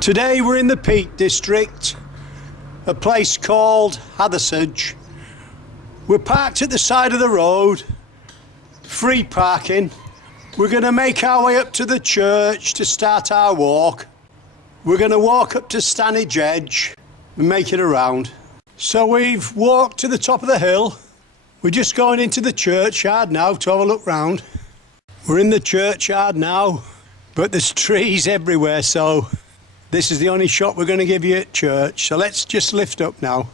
Today we're in the Peak District, a place called Hathersage. We're parked at the side of the road, free parking. We're going to make our way up to the church to start our walk. We're going to walk up to Stanage Edge and make it around. So we've walked to the top of the hill. We're just going into the churchyard now to have a look round. We're in the churchyard now, but there's trees everywhere, so this is the only shot we're going to give you at church. So let's just lift up now.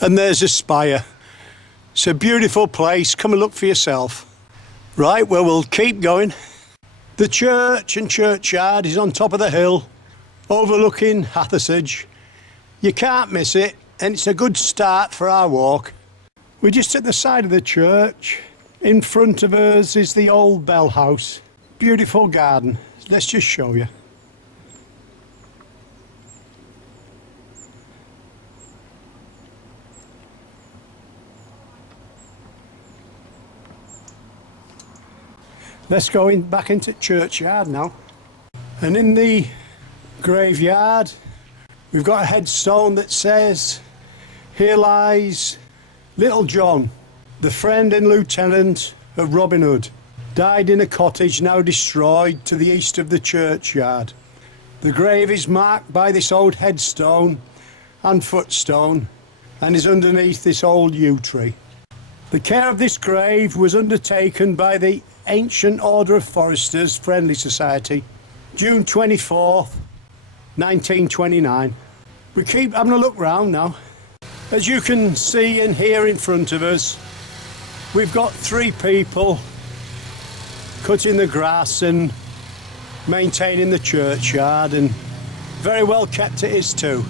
And there's a spire. It's a beautiful place. Come and look for yourself. Right, well, we'll keep going. The church and churchyard is on top of the hill, overlooking Hathersage. You can't miss it, and it's a good start for our walk. We're just at the side of the church. In front of us is the old bell house. Beautiful garden. Let's just show you. Let's go back into churchyard now. And in the graveyard, we've got a headstone that says, "Here lies Little John, the friend and lieutenant of Robin Hood, died in a cottage now destroyed to the east of the churchyard. The grave is marked by this old headstone and footstone and is underneath this old yew tree. The care of this grave was undertaken by the Ancient Order of Foresters Friendly Society, June 24th, 1929. We keep having a look round now. As you can see and hear in front of us, we've got 3 people cutting the grass and maintaining the churchyard, and very well kept it is too.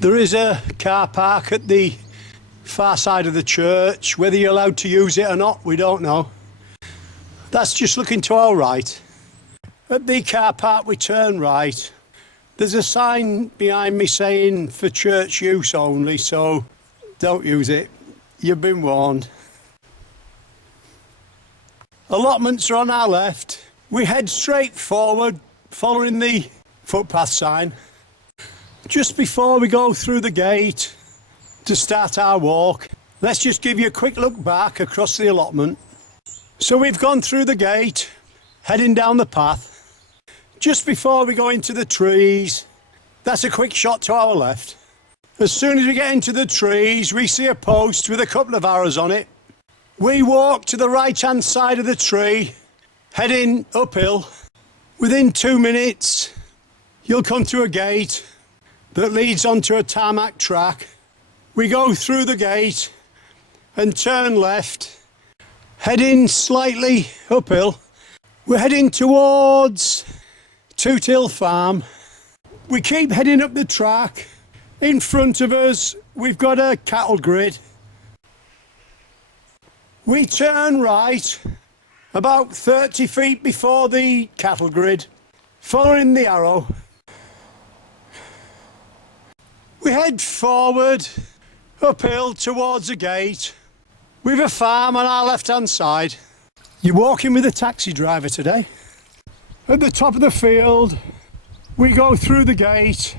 There is a car park at the far side of the church. Whether you're allowed to use it or not, we don't know. That's just looking to our right. At the car park we turn right. There's a sign behind me saying for church use only, so don't use it. You've been warned. Allotments are on our left. We head straight forward following the footpath sign. Just before we go through the gate to start our walk, let's just give you a quick look back across the allotment. So we've gone through the gate, heading down the path. Just before we go into the trees, that's a quick shot to our left. As soon as we get into the trees, we see a post with a couple of arrows on it. We walk to the right-hand side of the tree, heading uphill. Within 2 minutes, you'll come to a gate that leads onto a tarmac track. We go through the gate and turn left, heading slightly uphill. We're heading towards Toot Hill Farm. We keep heading up the track. In front of us, we've got a cattle grid. We turn right about 30 feet before the cattle grid, following the arrow. We head forward, uphill towards a gate, with a farm on our left-hand side. You're walking with a taxi driver today. At the top of the field, we go through the gate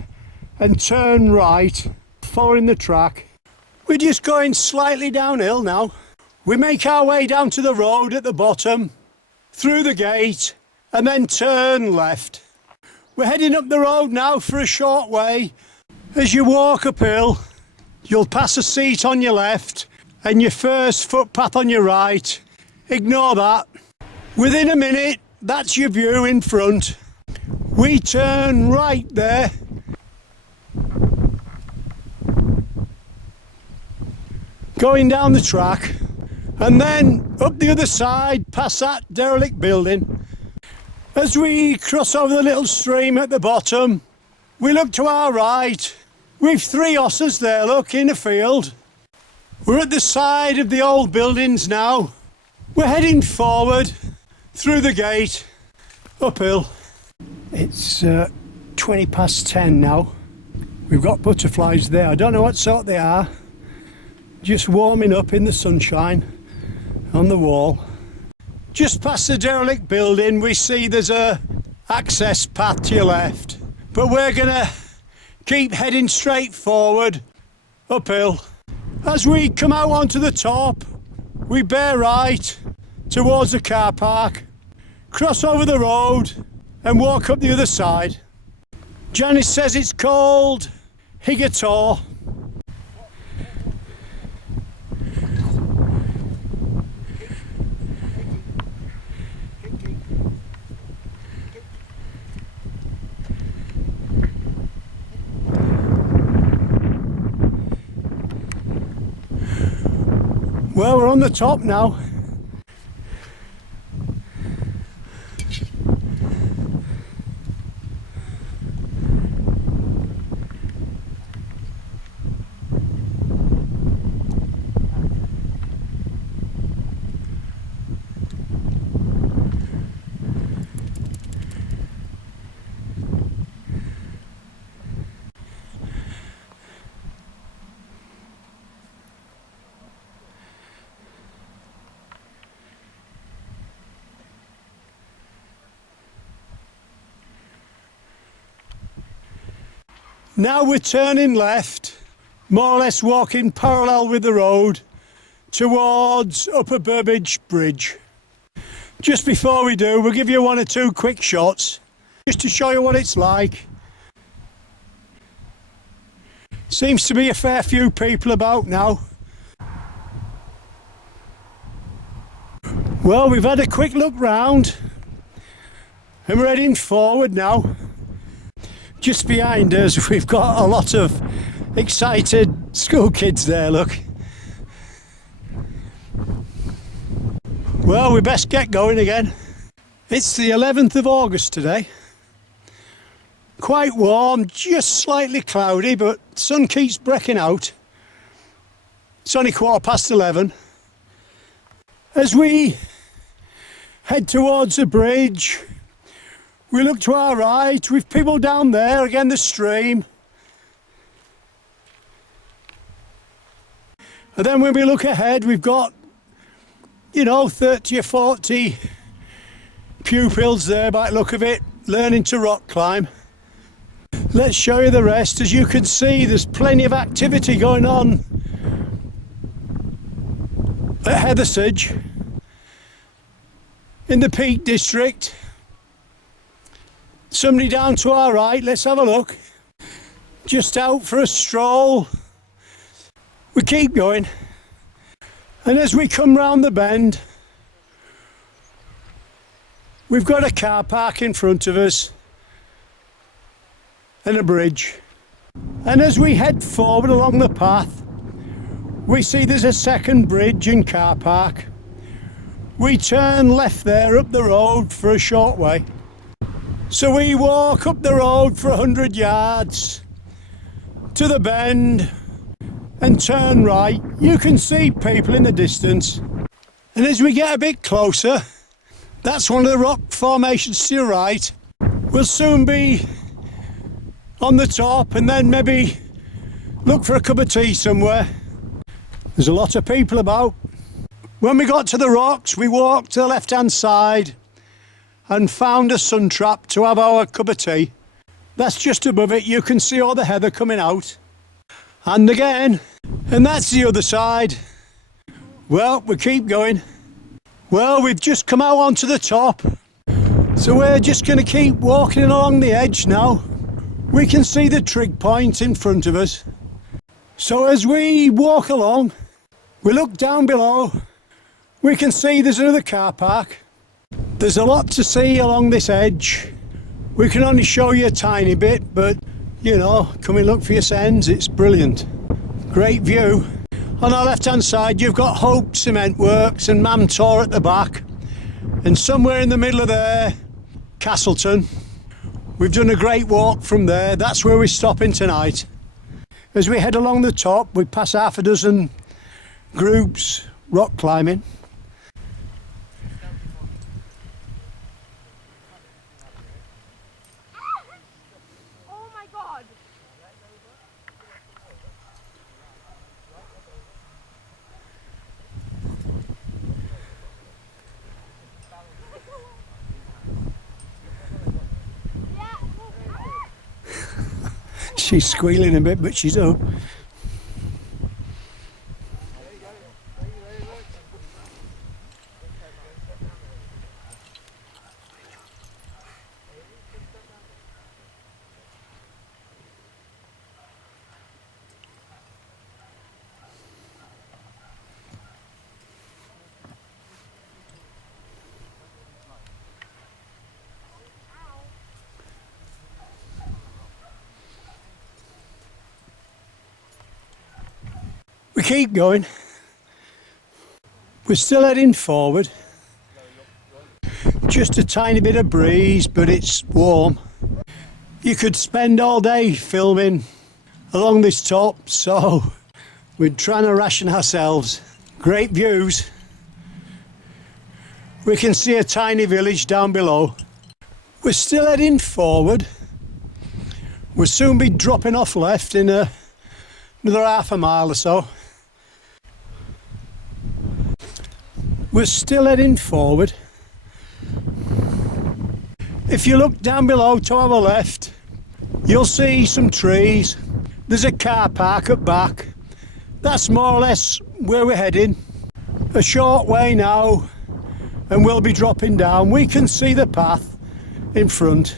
and turn right, following the track. We're just going slightly downhill now. We make our way down to the road at the bottom, through the gate, and then turn left. We're heading up the road now for a short way. As you walk uphill, you'll pass a seat on your left and your first footpath on your right. Ignore that. Within a minute, that's your view in front. We turn right there. Going down the track, and then up the other side, past that derelict building. As we cross over the little stream at the bottom, we look to our right. We've 3 horses there, look, in a field. We're at the side of the old buildings now. We're heading forward through the gate, uphill. It's 20 past 10 now. We've got butterflies there. I don't know what sort they are. Just warming up in the sunshine on the wall. Just past the derelict building we see there's a access path to your left. But we're gonna keep heading straight forward, uphill. As we come out onto the top, we bear right towards the car park, cross over the road and walk up the other side. Janice says it's called Higger. Well, we're on the top now. Now we're turning left, more or less walking parallel with the road towards Upper Burbage Bridge. Just before we do, we'll give you one or two quick shots just to show you what it's like. Seems to be a fair few people about now. Well, we've had a quick look round and we're heading forward now. Just behind us we've got a lot of excited school kids there, look. Well, we best get going again. It's the 11th of August today. Quite warm, just slightly cloudy, but sun keeps breaking out. It's only 11:15. As we head towards the bridge, we look to our right, we've people down there, again the stream. And then when we look ahead, we've got, 30 or 40 pupils there by the look of it, learning to rock climb. Let's show you the rest. As you can see, there's plenty of activity going on at Hathersage in the Peak District. Somebody down to our right, let's have a look. Just out for a stroll. We keep going. And as we come round the bend, we've got a car park in front of us and a bridge. And as we head forward along the path, we see there's a second bridge and car park. We turn left there up the road for a short way. So we walk up the road for 100 yards to the bend and turn right. You can see people in the distance. And as we get a bit closer, that's one of the rock formations to your right. We'll soon be on the top and then maybe look for a cup of tea somewhere. There's a lot of people about. When we got to the rocks, we walked to the left-hand side and found a sun trap to have our cup of tea. That's just above it. You can see all the heather coming out. And again, and that's the other side. Well, we keep going. Well, we've just come out onto the top, so we're just going to keep walking along the edge now. We can see the trig point in front of us. So as we walk along, we look down below, we can see there's another car park. There's a lot to see along this edge. We can only show you a tiny bit, but come and look for yourselves, it's brilliant. Great view. On our left hand side you've got Hope Cement Works and Mamtor at the back, and somewhere in the middle of there, Castleton. We've done a great walk from there. That's where we're stopping tonight. As we head along the top, we pass half a dozen groups rock climbing. Oh my God! She's squealing a bit, but she's up. We keep going. We're still heading forward. Just a tiny bit of breeze, but it's warm. You could spend all day filming along this top, so we're trying to ration ourselves. Great views. We can see a tiny village down below. We're still heading forward. We'll soon be dropping off left in another half a mile or so. We're still heading forward. If you look down below to our left, you'll see some trees. There's a car park at back. That's more or less where we're heading. A short way now and we'll be dropping down. We can see the path in front,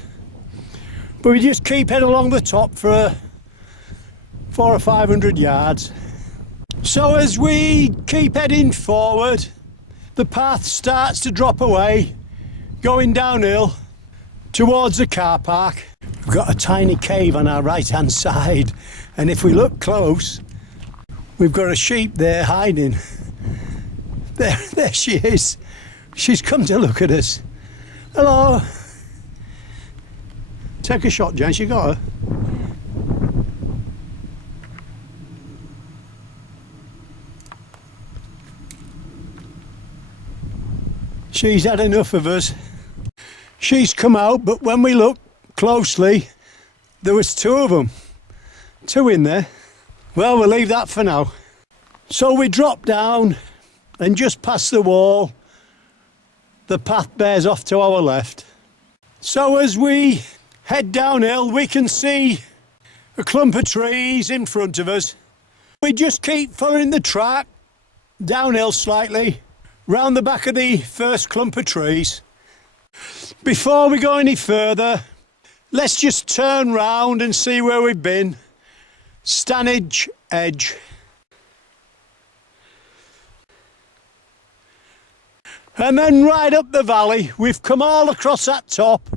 but we just keep heading along the top for 400 or 500 yards. So as we keep heading forward, the path starts to drop away, going downhill towards the car park. We've got a tiny cave on our right hand side, and if we look close, we've got a sheep there hiding. There she is. She's come to look at us. Hello. Take a shot, Jen. You got her? She's had enough of us. She's come out, but when we look closely, there was two of them. Two in there. Well, we'll leave that for now. So we drop down, and just past the wall, the path bears off to our left. So as we head downhill, we can see a clump of trees in front of us. We just keep following the track, downhill slightly, round the back of the first clump of trees. Before we go any further, let's just turn round and see where we've been. Stanage Edge. And then right up the valley, we've come all across that top.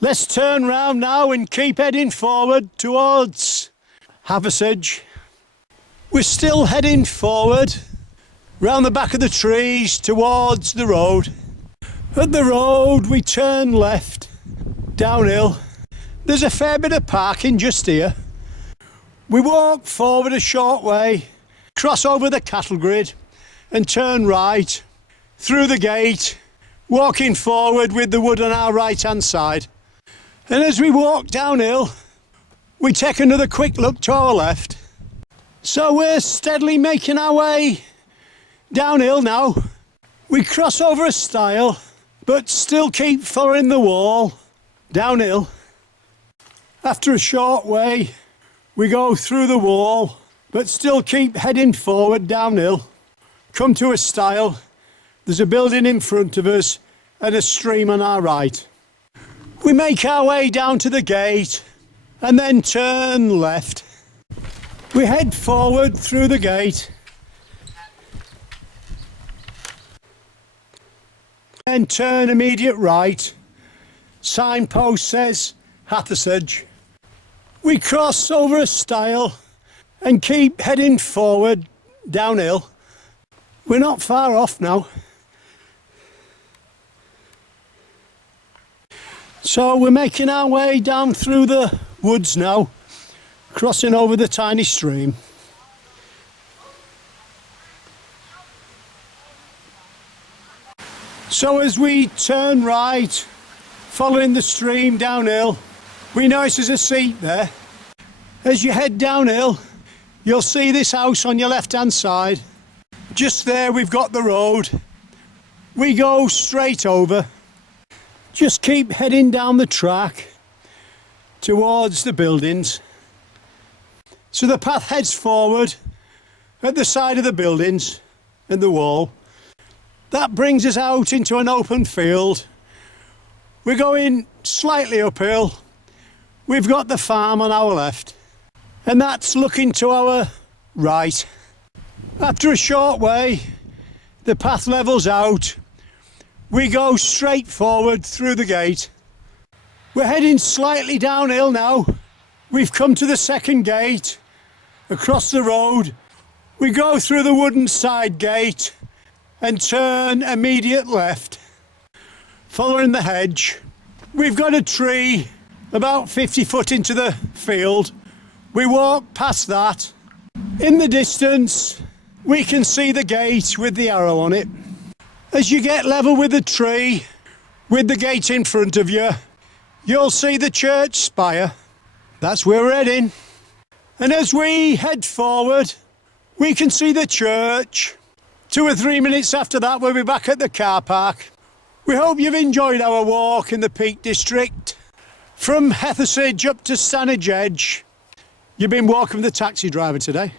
Let's turn round now and keep heading forward towards Hathersage. We're still heading forward, round the back of the trees towards the road. At the road we turn left, downhill. There's a fair bit of parking just here. We walk forward a short way, cross over the cattle grid and turn right through the gate, walking forward with the wood on our right hand side. And as we walk downhill, we take another quick look to our left. So we're steadily making our way downhill now. We cross over a stile, but still keep following the wall downhill. After a short way, we go through the wall, but still keep heading forward downhill. Come to a stile. There's a building in front of us and a stream on our right. We make our way down to the gate and then turn left. We head forward through the gate and turn immediate right. Signpost says Hathersage. We cross over a stile and keep heading forward downhill. We're not far off now. So we're making our way down through the woods now, crossing over the tiny stream. So as we turn right, following the stream downhill, we notice there's a seat there. As you head downhill, you'll see this house on your left hand side. Just there we've got the road. We go straight over. Just keep heading down the track towards the buildings. So the path heads forward at the side of the buildings and the wall. That brings us out into an open field. We're going slightly uphill. We've got the farm on our left, and that's looking to our right. After a short way, the path levels out. We go straight forward through the gate. We're heading slightly downhill now. We've come to the second gate, across the road. We go through the wooden side gate and turn immediate left, following the hedge. We've got a tree about 50 foot into the field. We walk past that. In the distance, we can see the gate with the arrow on it. As you get level with the tree, with the gate in front of you, you'll see the church spire. That's where we're heading. And as we head forward, we can see the church. 2 or 3 minutes after that, we'll be back at the car park. We hope you've enjoyed our walk in the Peak District. From Hathersage up to Stanage Edge. You've been walking with the taxi driver today.